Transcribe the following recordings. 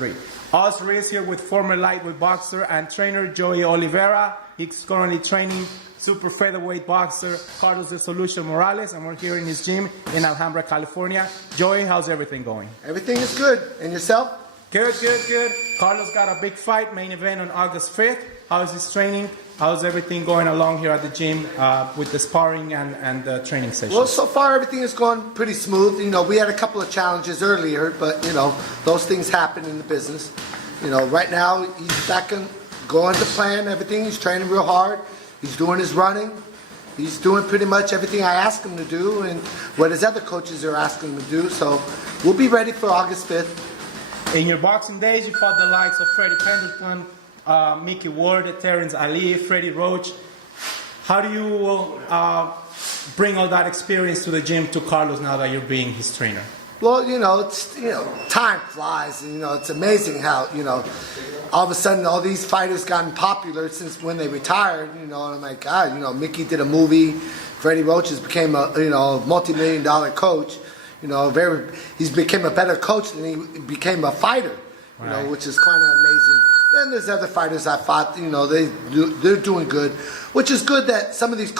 3. Also raised here with former lightweight boxer and trainer Joey Olivera. He's currently training super featherweight boxer Carlos de Solution Morales, and we're here in his gym in Alhambra, California. Joey, how's everything going? Everything is good. And yourself? Good, good, good. Carlos got a big fight, main event on August 5th. How's his training? How's everything going along here at the gym with the sparring and the training session? Well, so far everything is going pretty smooth. You know, we had a couple of challenges earlier, but, you know, those things happen in the business. You know, right now he's back and going to plan everything. He's training real hard. He's doing his running. He's doing pretty much everything I ask him to do and what his other coaches are asking him to do. So we'll be ready for August 5th. In your boxing days, you fought the likes of Freddie Pendleton, Mickey Ward, Terrence Ali, Freddie Roach. How do you bring all that experience to the gym to Carlos now that you're being his trainer? Well, time flies, and it's amazing how all of a sudden all these fighters gotten popular since when they retired. And I'm like, God, Mickey did a movie, Freddie Roach has became a multi-million-dollar coach. He's became a better coach than he became a fighter. Right. Which is kind of amazing. Then there's other fighters I fought. They're doing good, which is good that some of these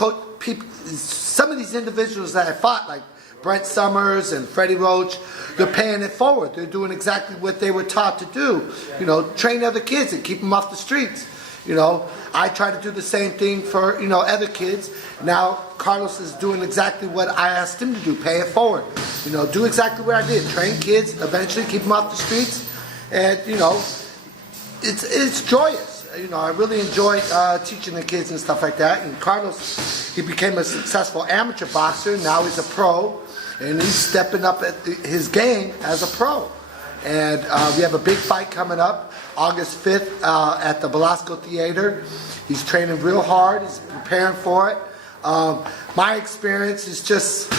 individuals that I fought, like Brent Summers and Freddie Roach, they're paying it forward. They're doing exactly what they were taught to do. Train other kids and keep them off the streets. I try to do the same thing for other kids. Now Carlos is doing exactly what I asked him to do. Pay it forward. Do exactly what I did. Train kids, eventually keep them off the streets, and it's joyous. I really enjoy teaching the kids and stuff like that. And Carlos, he became a successful amateur boxer. Now he's a pro, and he's stepping up at his game as a pro. And we have a big fight coming up August 5th at the Velasco Theater. He's training real hard. He's preparing for it. My experience is just,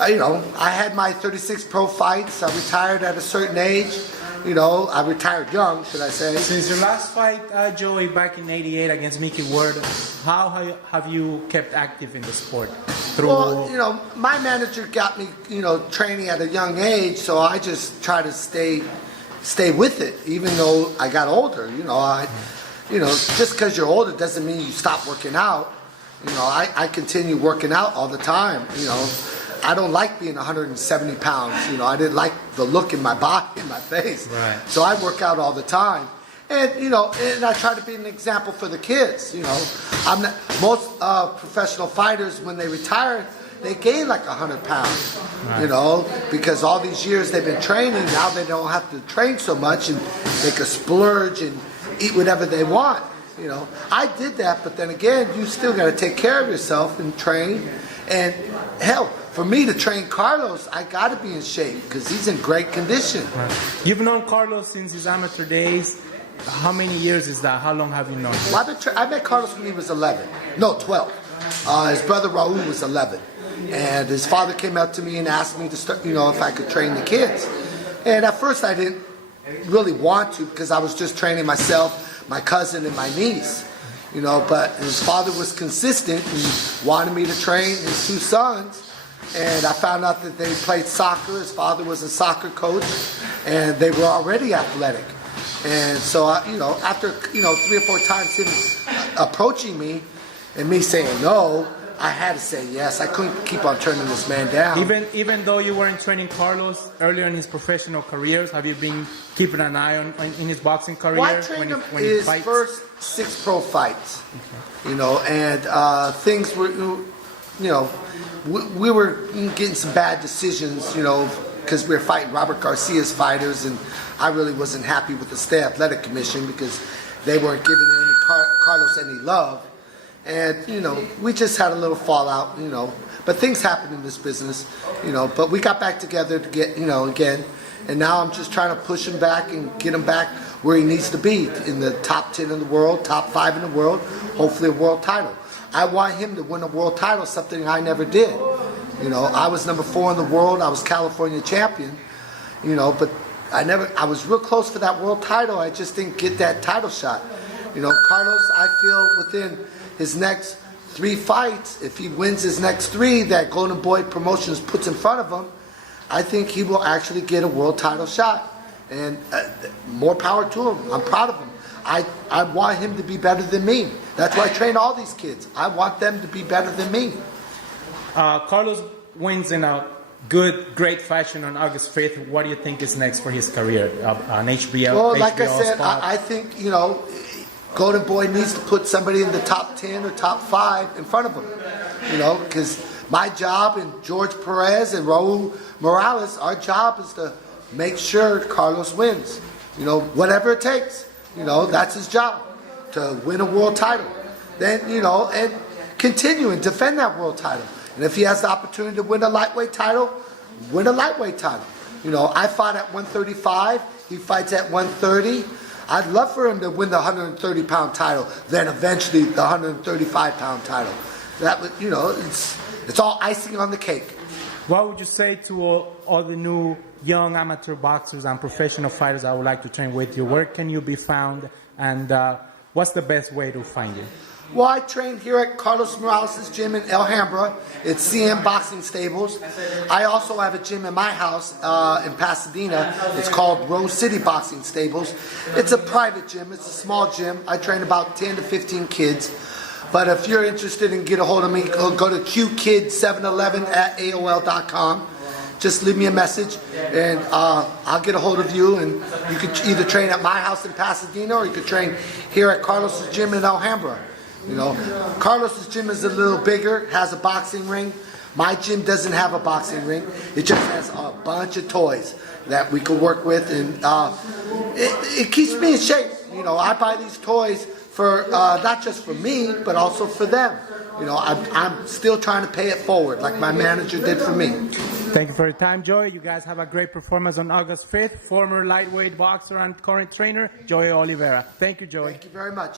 I had my 36 pro fights. I retired at a certain age. I retired young, should I say. Since your last fight, Joey, back in '88 against Mickey Ward, how have you kept active in the sport? Well, my manager got me, training at a young age, so I just try to stay with it, even though I got older. Just because you're older doesn't mean you stop working out. I continue working out all the time. I don't like being 170 pounds. I didn't like the look in my body, in my face. Right. So I work out all the time. And, and I try to be an example for the kids. Most professional fighters, when they retire, they gain like 100 pounds. Right. Because all these years they've been training, now they don't have to train so much and they can splurge and eat whatever they want. I did that, but then again, you still got to take care of yourself and train. And hell, for me to train Carlos, I got to be in shape because he's in great condition. Right. You've known Carlos since his amateur days. How many years is that? How long have you known him? Well, I met Carlos when he was 11. No, 12. His brother Raul was 11. And his father came up to me and asked me to start, if I could train the kids. And at first I didn't really want to because I was just training myself, my cousin, and my niece. But his father was consistent and wanted me to train his two sons. And I found out that they played soccer. His father was a soccer coach, and they were already athletic. And so, after 3 or 4 times him approaching me and me saying no, I had to say yes. I couldn't keep on turning this man down. Even though you weren't training Carlos earlier in his professional careers, have you been keeping an eye on in his boxing career? Well, I trained him his first 6 pro fights. Okay. And things were, we were getting some bad decisions, because we were fighting Robert Garcia's fighters, and I really wasn't happy with the State Athletic Commission because they weren't giving Carlos any love. And, we just had a little fallout, But things happen in this business, But we got back together to get, again. And now I'm just trying to push him back and get him back where he needs to be, in the top 10 in the world, top 5 in the world, hopefully a world title. I want him to win a world title, something I never did. I was number 4 in the world. I was California champion, but I was real close for that world title. I just didn't get that title shot. Carlos, I feel within his next 3 fights, if he wins his next 3 that Golden Boy Promotions puts in front of him, I think he will actually get a world title shot. And more power to him. I'm proud of him. I want him to be better than me. That's why I train all these kids. I want them to be better than me. Carlos wins in a great fashion on August 5th. What do you think is next for his career? An HBO? Well, like HBO I said, spot? I think, Golden Boy needs to put somebody in the top 10 or top 5 in front of him. Because my job and George Perez and Raul Morales, our job is to make sure Carlos wins. Whatever it takes. That's his job, to win a world title. Then, and continue and defend that world title. And if he has the opportunity to win a lightweight title, win a lightweight title. I fought at 135. He fights at 130. I'd love for him to win the 130-pound title, then eventually the 135-pound title. That would, it's all icing on the cake. What would you say to all the new young amateur boxers and professional fighters that would like to train with you? Where can you be found, and what's the best way to find you? Well, I train here at Carlos Morales' gym in Alhambra. It's CM Boxing Stables. I also have a gym in my house in Pasadena. It's called Rose City Boxing Stables. It's a private gym. It's a small gym. I train about 10 to 15 kids. But if you're interested in get a hold of me, go to qkid711@aol.com. Just leave me a message, and I'll get a hold of you, and you could either train at my house in Pasadena, or you could train here at Carlos's gym in Alhambra. Carlos's gym is a little bigger, has a boxing ring. My gym doesn't have a boxing ring. It just has a bunch of toys that we could work with, and it keeps me in shape. I buy these toys for not just for me, but also for them. I'm still trying to pay it forward, like my manager did for me. Thank you for your time, Joey. You guys have a great performance on August 5th. Former lightweight boxer and current trainer, Joey Olivera. Thank you, Joey. Thank you very much.